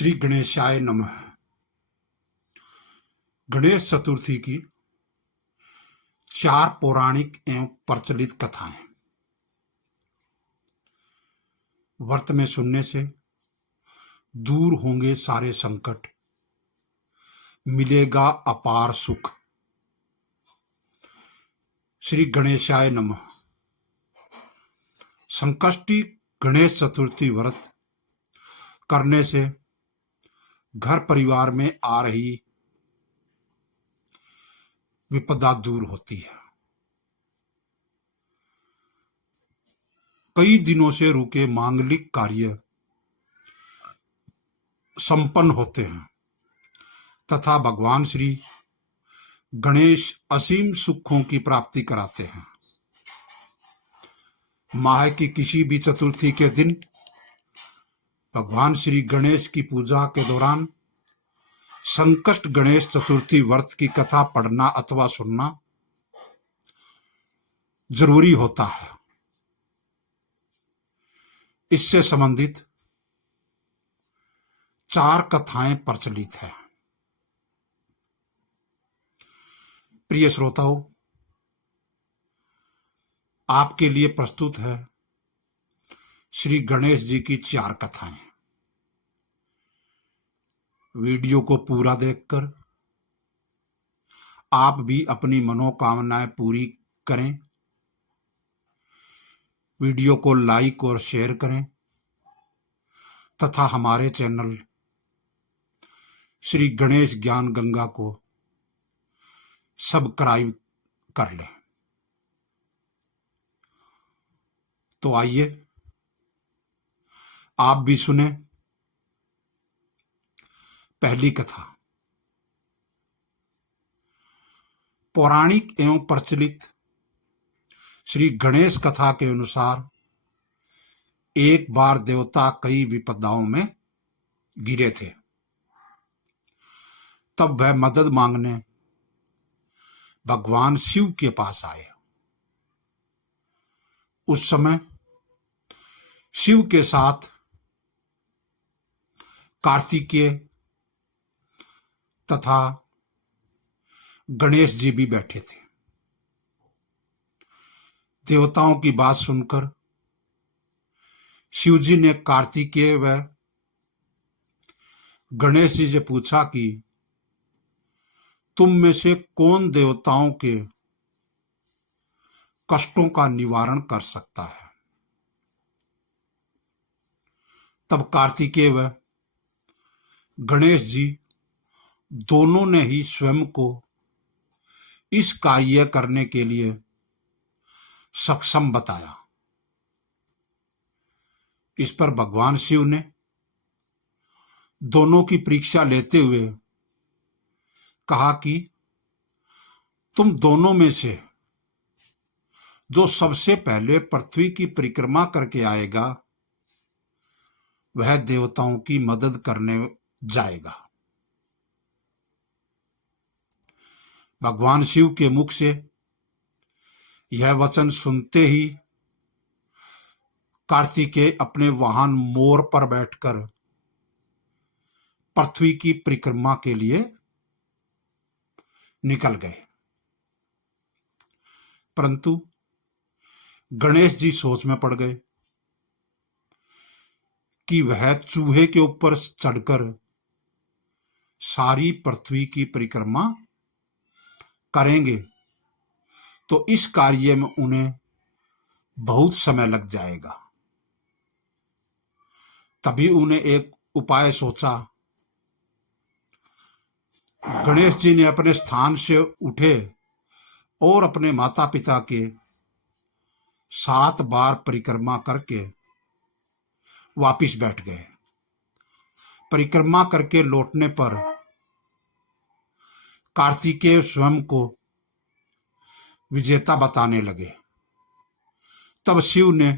श्री गणेशाय नमः। गणेश चतुर्थी की 4 पौराणिक एवं प्रचलित कथाएं व्रत में सुनने से दूर होंगे सारे संकट, मिलेगा अपार सुख। श्री गणेशाय नमः। संकष्टी गणेश चतुर्थी व्रत करने से घर परिवार में आ रही विपदा दूर होती है। कई दिनों से रुके मांगलिक कार्य संपन्न होते हैं तथा भगवान श्री गणेश असीम सुखों की प्राप्ति कराते हैं। माह की किसी भी चतुर्थी के दिन भगवान श्री गणेश की पूजा के दौरान संकष्ट गणेश चतुर्थी व्रत की कथा पढ़ना अथवा सुनना जरूरी होता है। इससे संबंधित 4 कथाएं प्रचलित है। प्रिय श्रोताओं, आपके लिए प्रस्तुत है श्री गणेश जी की 4 कथाएं। वीडियो को पूरा देखकर आप भी अपनी मनोकामनाएं पूरी करें। वीडियो को लाइक और शेयर करें तथा हमारे चैनल श्री गणेश ज्ञान गंगा को सब्सक्राइब कर लें। तो आइए आप भी सुने पहली कथा। पौराणिक एवं प्रचलित श्री गणेश कथा के अनुसार एक बार देवता कई विपदाओं में घिरे थे। तब वह मदद मांगने भगवान शिव के पास आए। उस समय शिव के साथ कार्तिकेय तथा गणेश जी भी बैठे थे। देवताओं की बात सुनकर शिव जी ने कार्तिकेय व गणेश जी से पूछा कि तुम में से कौन देवताओं के कष्टों का निवारण कर सकता है। तब कार्तिकेय व गणेश जी दोनों ने ही स्वयं को इस कार्य करने के लिए सक्षम बताया। इस पर भगवान शिव ने दोनों की परीक्षा लेते हुए कहा कि तुम दोनों में से जो सबसे पहले पृथ्वी की परिक्रमा करके आएगा वह देवताओं की मदद करने जाएगा। भगवान शिव के मुख से यह वचन सुनते ही कार्तिकेय अपने वाहन मोर पर बैठकर पृथ्वी की परिक्रमा के लिए निकल गए। परंतु गणेश जी सोच में पड़ गए कि वह चूहे के ऊपर चढ़कर सारी पृथ्वी की परिक्रमा करेंगे तो इस कार्य में उन्हें बहुत समय लग जाएगा। तभी उन्हें एक उपाय सोचा। गणेश जी ने अपने स्थान से उठे और अपने माता पिता के 7 बार परिक्रमा करके वापिस बैठ गए। परिक्रमा करके लौटने पर कार्तिकेय स्वयं को विजेता बताने लगे। तब शिव ने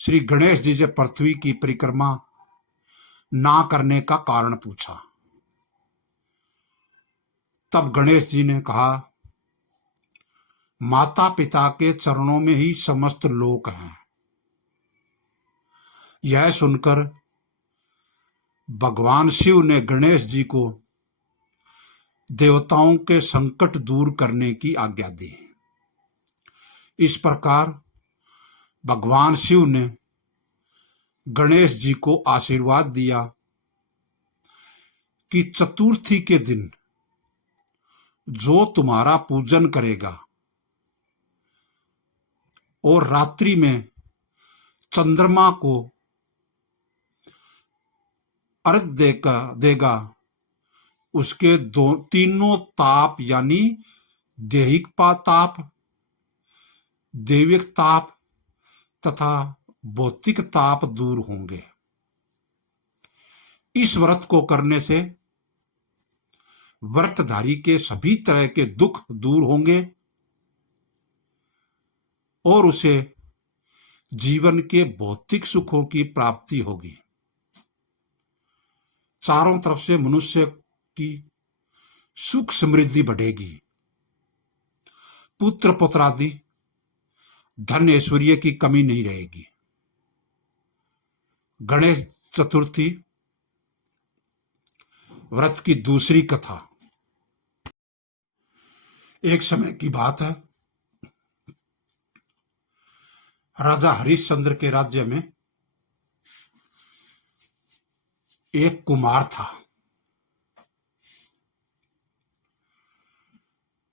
श्री गणेश जी से पृथ्वी की परिक्रमा ना करने का कारण पूछा। तब गणेश जी ने कहा, माता पिता के चरणों में ही समस्त लोक हैं। यह सुनकर भगवान शिव ने गणेश जी को देवताओं के संकट दूर करने की आज्ञा दी। इस प्रकार भगवान शिव ने गणेश जी को आशीर्वाद दिया कि चतुर्थी के दिन जो तुम्हारा पूजन करेगा और रात्रि में चंद्रमा को अर्घ्य देगा, उसके तीनों ताप यानी दैहिक ताप, दैविक ताप तथा भौतिक ताप दूर होंगे। इस व्रत को करने से व्रतधारी के सभी तरह के दुख दूर होंगे और उसे जीवन के भौतिक सुखों की प्राप्ति होगी। चारों तरफ से मनुष्य की सुख समृद्धि बढ़ेगी, पुत्र पुत्रादि धन ऐश्वर्य की कमी नहीं रहेगी। गणेश चतुर्थी व्रत की दूसरी कथा। एक समय की बात है, राजा हरिश्चंद्र के राज्य में एक कुमार था।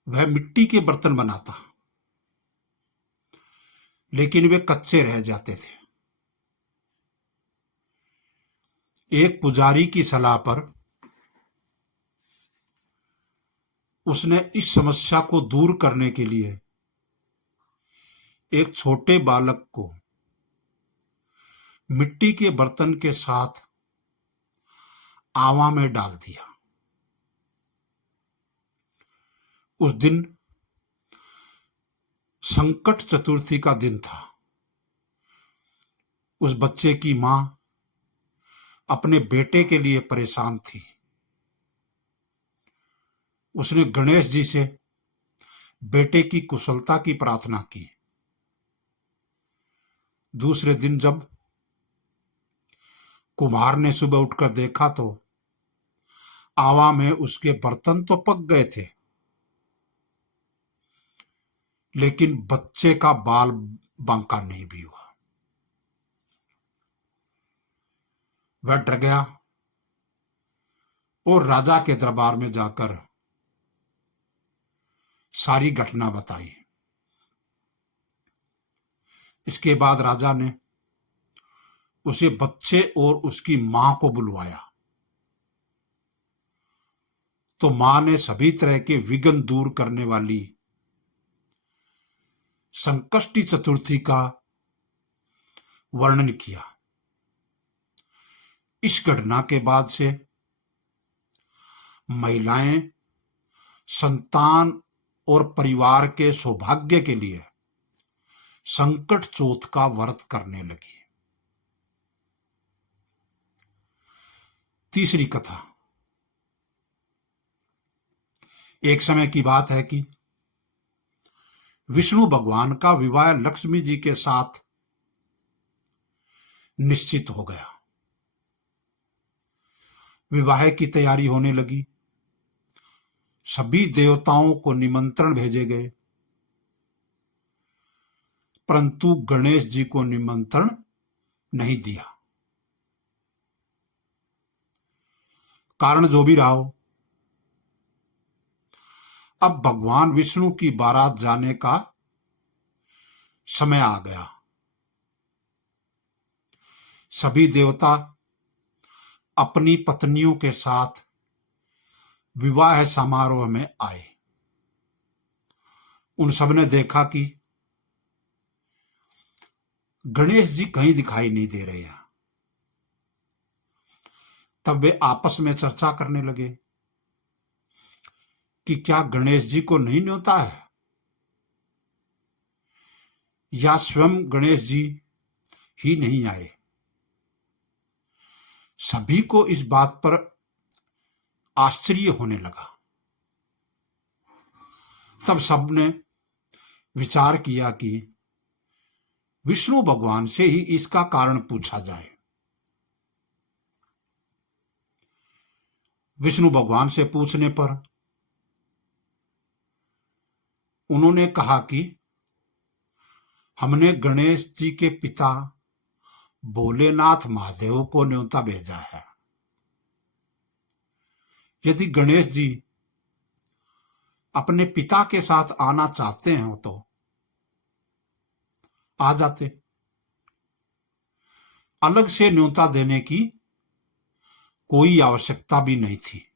वह मिट्टी के बर्तन बनाता, लेकिन वे कच्चे रह जाते थे। एक पुजारी की सलाह पर उसने इस समस्या को दूर करने के लिए एक छोटे बालक को मिट्टी के बर्तन के साथ आवा में डाल दिया। उस दिन संकट चतुर्थी का दिन था। उस बच्चे की मां अपने बेटे के लिए परेशान थी। उसने गणेश जी से बेटे की कुशलता की प्रार्थना की। दूसरे दिन जब कुमार ने सुबह उठकर देखा तो आवा में उसके बर्तन तो पक गए थे, लेकिन बच्चे का बाल बांका नहीं भी हुआ। वह डर गया और राजा के दरबार में जाकर सारी घटना बताई। इसके बाद राजा ने उसे बच्चे और उसकी मां को बुलवाया। तो मां ने सभी तरह के विघ्न दूर करने वाली संकष्टी चतुर्थी का वर्णन किया। इस घटना के बाद से महिलाएं संतान और परिवार के सौभाग्य के लिए संकट चौथ का व्रत करने लगी। तीसरी कथा। एक समय की बात है कि विष्णु भगवान का विवाह लक्ष्मी जी के साथ निश्चित हो गया। विवाह की तैयारी होने लगी। सभी देवताओं को निमंत्रण भेजे गए, परंतु गणेश जी को निमंत्रण नहीं दिया। कारण जो भी रहा हो, अब भगवान विष्णु की बारात जाने का समय आ गया। सभी देवता अपनी पत्नियों के साथ विवाह समारोह में आए। उन सब ने देखा कि गणेश जी कहीं दिखाई नहीं दे रहे हैं। तब वे आपस में चर्चा करने लगे कि क्या गणेश जी को नहीं न्योता है, या स्वयं गणेश जी ही नहीं आए। सभी को इस बात पर आश्चर्य होने लगा। तब सबने विचार किया कि विष्णु भगवान से ही इसका कारण पूछा जाए। विष्णु भगवान से पूछने पर उन्होंने कहा कि हमने गणेश जी के पिता भोलेनाथ महादेव को न्योता भेजा है। यदि गणेश जी अपने पिता के साथ आना चाहते हो तो आ जाते, अलग से न्योता देने की कोई आवश्यकता भी नहीं थी।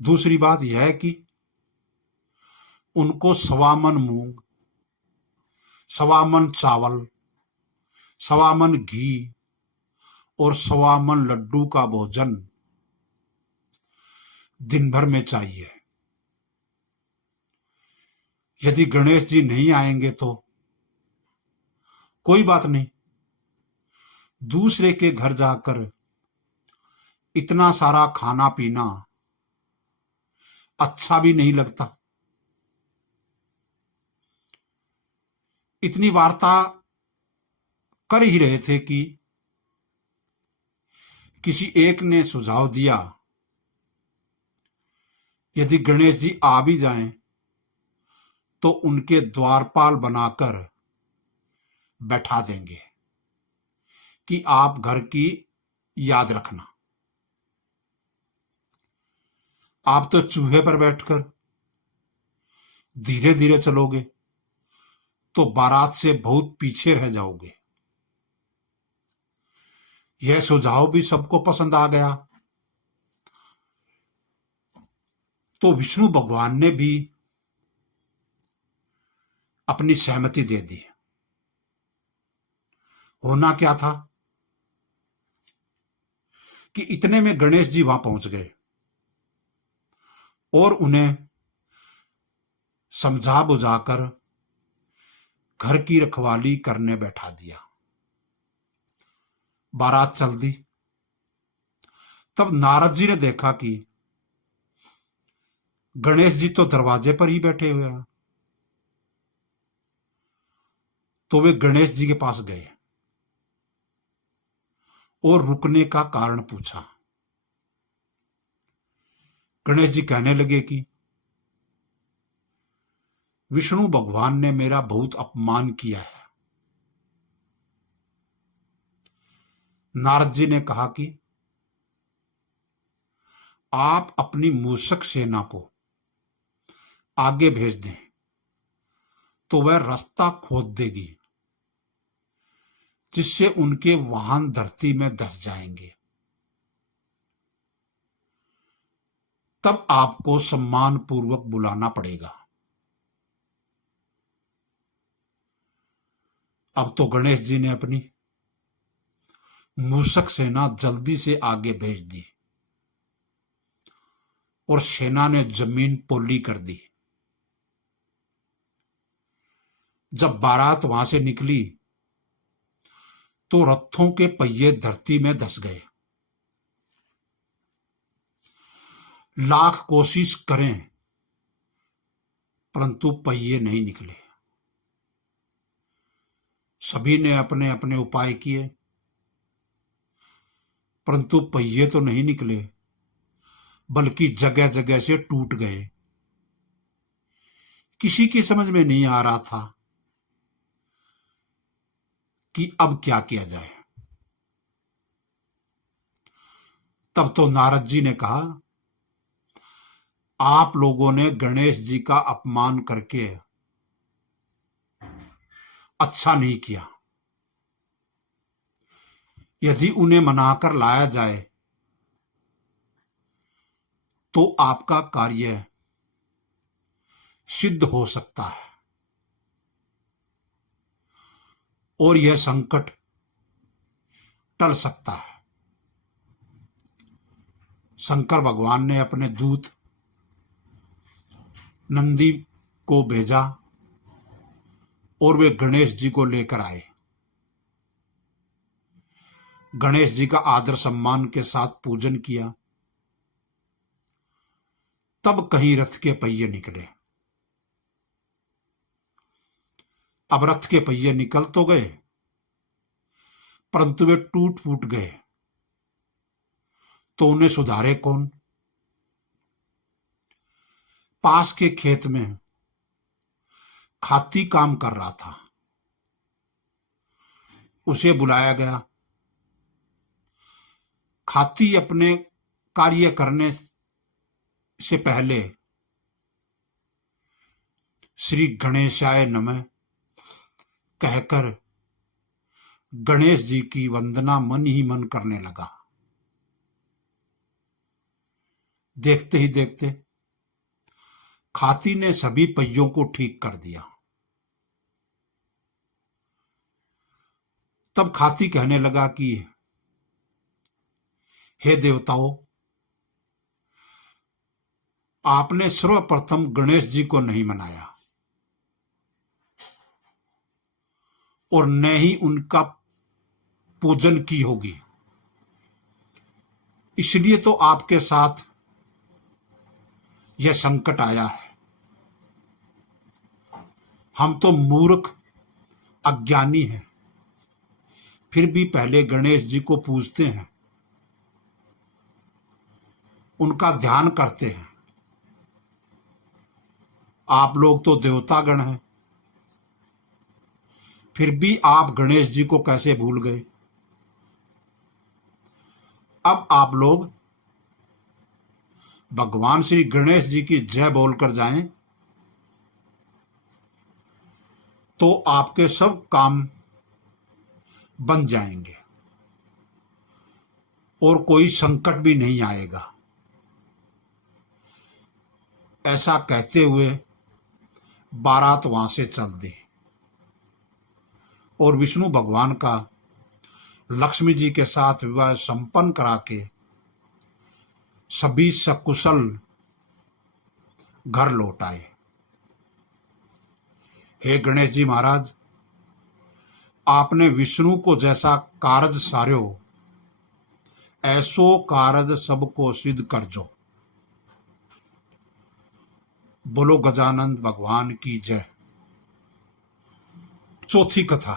दूसरी बात यह है कि उनको 1.25 मन मूंग, 1.25 मन चावल, 1.25 मन घी और 1.25 मन लड्डू का भोजन दिन भर में चाहिए। यदि गणेश जी नहीं आएंगे तो कोई बात नहीं, दूसरे के घर जाकर इतना सारा खाना पीना अच्छा भी नहीं लगता। इतनी वार्ता कर ही रहे थे कि किसी एक ने सुझाव दिया, यदि गणेश जी आ भी जाएं तो उनके द्वारपाल बनाकर बैठा देंगे कि आप घर की याद रखना। आप तो चूहे पर बैठकर धीरे धीरे चलोगे तो बारात से बहुत पीछे रह जाओगे। यह सुझाव भी सबको पसंद आ गया, तो विष्णु भगवान ने भी अपनी सहमति दे दी। होना क्या था कि इतने में गणेश जी वहां पहुंच गए और उन्हें समझा बुझाकर घर की रखवाली करने बैठा दिया। बारात चल दी। तब नारद जी ने देखा कि गणेश जी तो दरवाजे पर ही बैठे हुए हैं, तो वे गणेश जी के पास गए और रुकने का कारण पूछा। गणेश जी कहने लगे कि विष्णु भगवान ने मेरा बहुत अपमान किया है। नारद जी ने कहा कि आप अपनी मूषक सेना को आगे भेज दें तो वह रास्ता खोद देगी, जिससे उनके वाहन धरती में धस जाएंगे। तब आपको सम्मान पूर्वक बुलाना पड़ेगा। अब तो गणेश जी ने अपनी मूषक सेना जल्दी से आगे भेज दी और सेना ने जमीन पोली कर दी। जब बारात वहां से निकली तो रथों के पहिए धरती में धस गए। लाख कोशिश करें परंतु पहिए नहीं निकले। सभी ने अपने अपने उपाय किए परंतु पहिए तो नहीं निकले, बल्कि जगह जगह से टूट गए। किसी की समझ में नहीं आ रहा था कि अब क्या किया जाए। तब तो नारद जी ने कहा, आप लोगों ने गणेश जी का अपमान करके अच्छा नहीं किया। यदि उन्हें मनाकर लाया जाए तो आपका कार्य सिद्ध हो सकता है और यह संकट टल सकता है। शंकर भगवान ने अपने दूत नंदी को भेजा और वे गणेश जी को लेकर आए। गणेश जी का आदर सम्मान के साथ पूजन किया। तब कहीं रथ के पहिए निकले। अब रथ के पहिए निकल तो गए परंतु वे टूट फूट गए। तो उन्हें सुधारे कौन। पास के खेत में खाती काम कर रहा था, उसे बुलाया गया। खाती अपने कार्य करने से पहले श्री गणेशाय नमः कहकर गणेश जी की वंदना मन ही मन करने लगा। देखते ही देखते खाती ने सभी पहियों को ठीक कर दिया। तब खाती कहने लगा कि हे देवताओं, आपने सर्वप्रथम गणेश जी को नहीं मनाया और न ही उनका पूजन की होगी, इसलिए तो आपके साथ यह संकट आया है। हम तो मूर्ख अज्ञानी हैं, फिर भी पहले गणेश जी को पूजते हैं, उनका ध्यान करते हैं। आप लोग तो देवतागण हैं, फिर भी आप गणेश जी को कैसे भूल गए। अब आप लोग भगवान श्री गणेश जी की जय बोलकर जाएं तो आपके सब काम बन जाएंगे और कोई संकट भी नहीं आएगा। ऐसा कहते हुए बारात वहां से चल दी और विष्णु भगवान का लक्ष्मी जी के साथ विवाह संपन्न करा के सभी सकुशल घर लौट आए। हे गणेश जी महाराज, आपने विष्णु को जैसा कारज सार्यो, ऐसो कारज सबको सिद्ध कर जो। बोलो गजानंद भगवान की जय। चौथी कथा।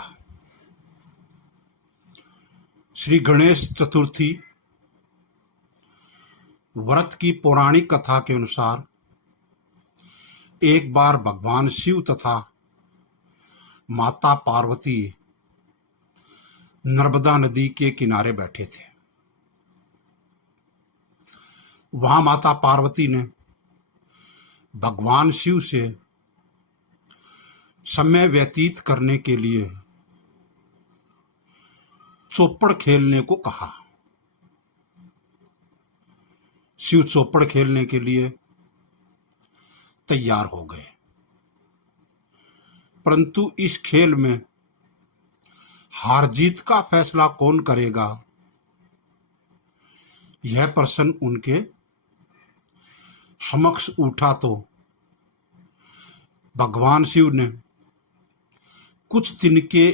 श्री गणेश चतुर्थी व्रत की पौराणिक कथा के अनुसार एक बार भगवान शिव तथा माता पार्वती नर्मदा नदी के किनारे बैठे थे। वहां माता पार्वती ने भगवान शिव से समय व्यतीत करने के लिए चौपड़ खेलने को कहा। शिव चौपड़ खेलने के लिए तैयार हो गए, परंतु इस खेल में हार जीत का फैसला कौन करेगा, यह प्रश्न उनके समक्ष उठा तो भगवान शिव ने कुछ तिनके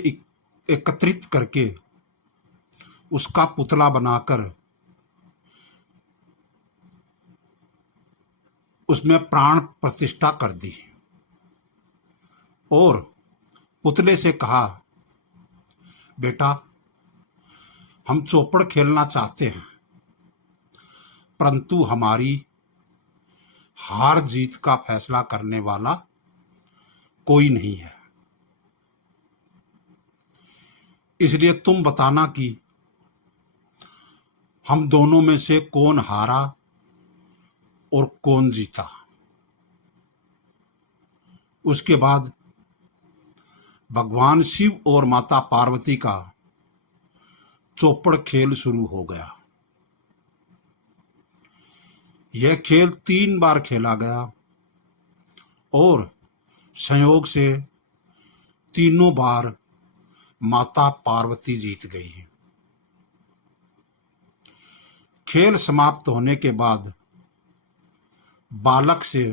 एकत्रित करके उसका पुतला बनाकर उसमें प्राण प्रतिष्ठा कर दी और पुतले से कहा, बेटा, हम चौपड़ खेलना चाहते हैं, परंतु हमारी हार जीत का फैसला करने वाला कोई नहीं है, इसलिए तुम बताना कि हम दोनों में से कौन हारा और कौन जीता। उसके बाद भगवान शिव और माता पार्वती का चौपड़ खेल शुरू हो गया। यह खेल 3 बार खेला गया और संयोग से तीनों बार माता पार्वती जीत गई। खेल समाप्त होने के बाद बालक से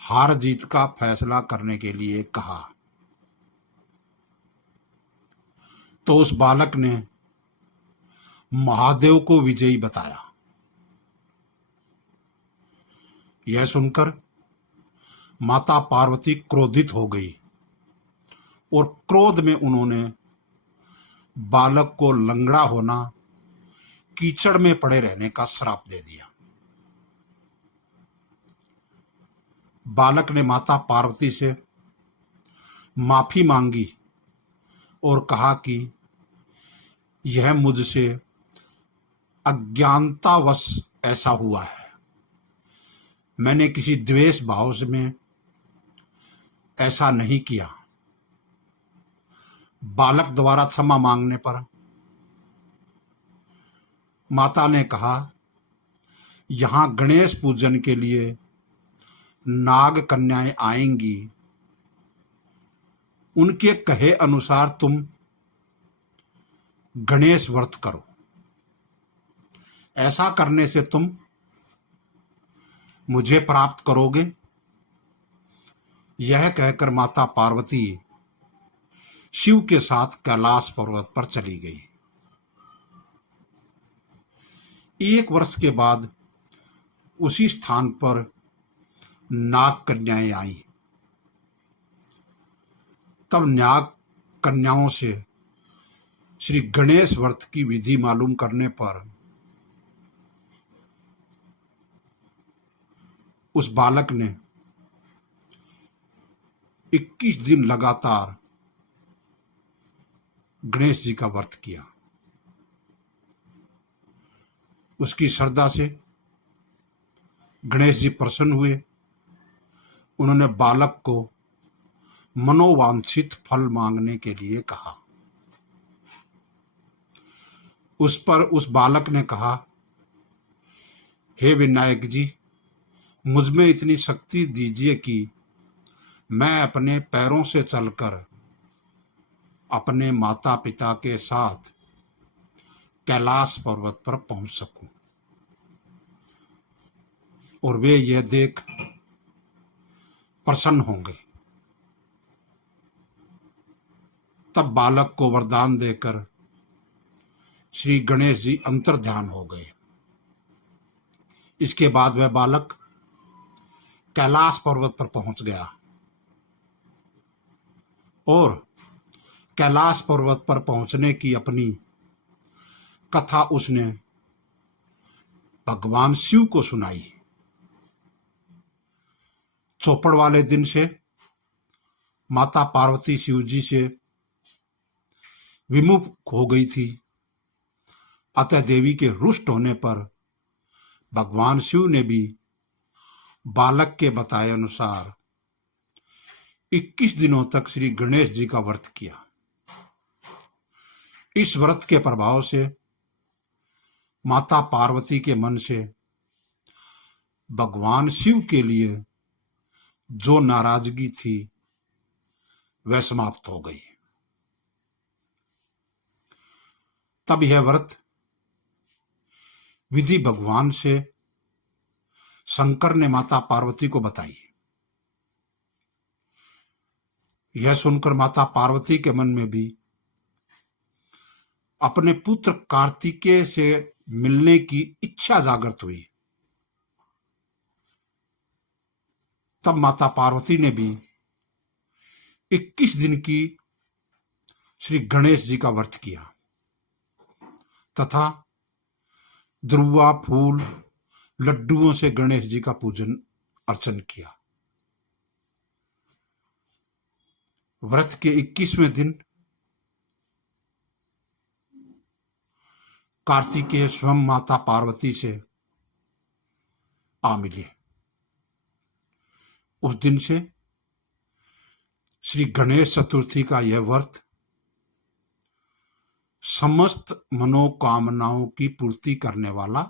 हार जीत का फैसला करने के लिए कहा, तो उस बालक ने महादेव को विजयी बताया। यह सुनकर माता पार्वती क्रोधित हो गई और क्रोध में उन्होंने बालक को लंगड़ा होना, कीचड़ में पड़े रहने का श्राप दे दिया। बालक ने माता पार्वती से माफी मांगी और कहा कि यह मुझसे अज्ञानतावश ऐसा हुआ है, मैंने किसी द्वेष भाव में ऐसा नहीं किया। बालक द्वारा क्षमा मांगने पर माता ने कहा, यहां गणेश पूजन के लिए नाग कन्याएं आएंगी, उनके कहे अनुसार तुम गणेश व्रत करो, ऐसा करने से तुम मुझे प्राप्त करोगे। यह कहकर माता पार्वती शिव के साथ कैलाश पर्वत पर चली गई। 1 वर्ष के बाद उसी स्थान पर नाग कन्याएं आईं। तब नाग कन्याओं से श्री गणेश व्रत की विधि मालूम करने पर उस बालक ने 21 दिन लगातार गणेश जी का व्रत किया। उसकी श्रद्धा से गणेश जी प्रसन्न हुए। उन्होंने बालक को मनोवांछित फल मांगने के लिए कहा। उस पर उस बालक ने कहा, हे विनायक जी, मुझ में इतनी शक्ति दीजिए कि मैं अपने पैरों से चलकर अपने माता पिता के साथ कैलाश पर्वत पर पहुंच सकूं और वे यह देख प्रसन्न होंगे। तब बालक को वरदान देकर श्री गणेश जी अंतर्ध्यान हो गए। इसके बाद वह बालक कैलाश पर्वत पर पहुंच गया और कैलाश पर्वत पर पहुंचने की अपनी कथा उसने भगवान शिव को सुनाई। चौपड़ वाले दिन से माता पार्वती शिव जी से विमुख हो गई थी, अतः देवी के रुष्ट होने पर भगवान शिव ने भी बालक के बताए अनुसार 21 दिनों तक श्री गणेश जी का व्रत किया। इस व्रत के प्रभाव से माता पार्वती के मन से भगवान शिव के लिए जो नाराजगी थी वह समाप्त हो गई। तब यह व्रत विधि भगवान से शंकर ने माता पार्वती को बताई। यह सुनकर माता पार्वती के मन में भी अपने पुत्र कार्तिकेय से मिलने की इच्छा जागृत हुई। तब माता पार्वती ने भी 21 दिन की श्री गणेश जी का व्रत किया तथा ध्रुवा फूल लड्डुओं से गणेश जी का पूजन अर्चन किया। व्रत के 21वें दिन कार्तिकेय स्वयं माता पार्वती से आ मिले। उस दिन से श्री गणेश चतुर्थी का यह व्रत समस्त मनोकामनाओं की पूर्ति करने वाला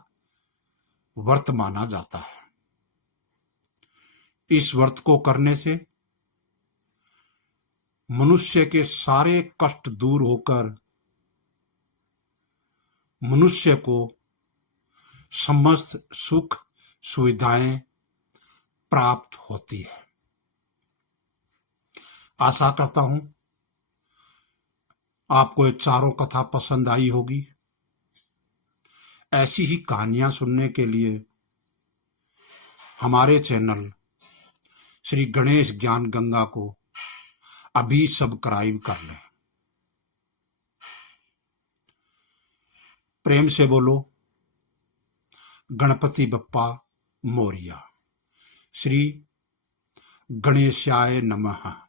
व्रत माना जाता है। इस व्रत को करने से मनुष्य के सारे कष्ट दूर होकर मनुष्य को समस्त सुख सुविधाएं प्राप्त होती है। आशा करता हूं आपको ये चारों कथा पसंद आई होगी। ऐसी ही कहानियां सुनने के लिए हमारे चैनल श्री गणेश ज्ञान गंगा को अभी सब्सक्राइब कर लें। प्रेम से बोलो गणपति बप्पा मोरिया। श्री गणेशाय नमः।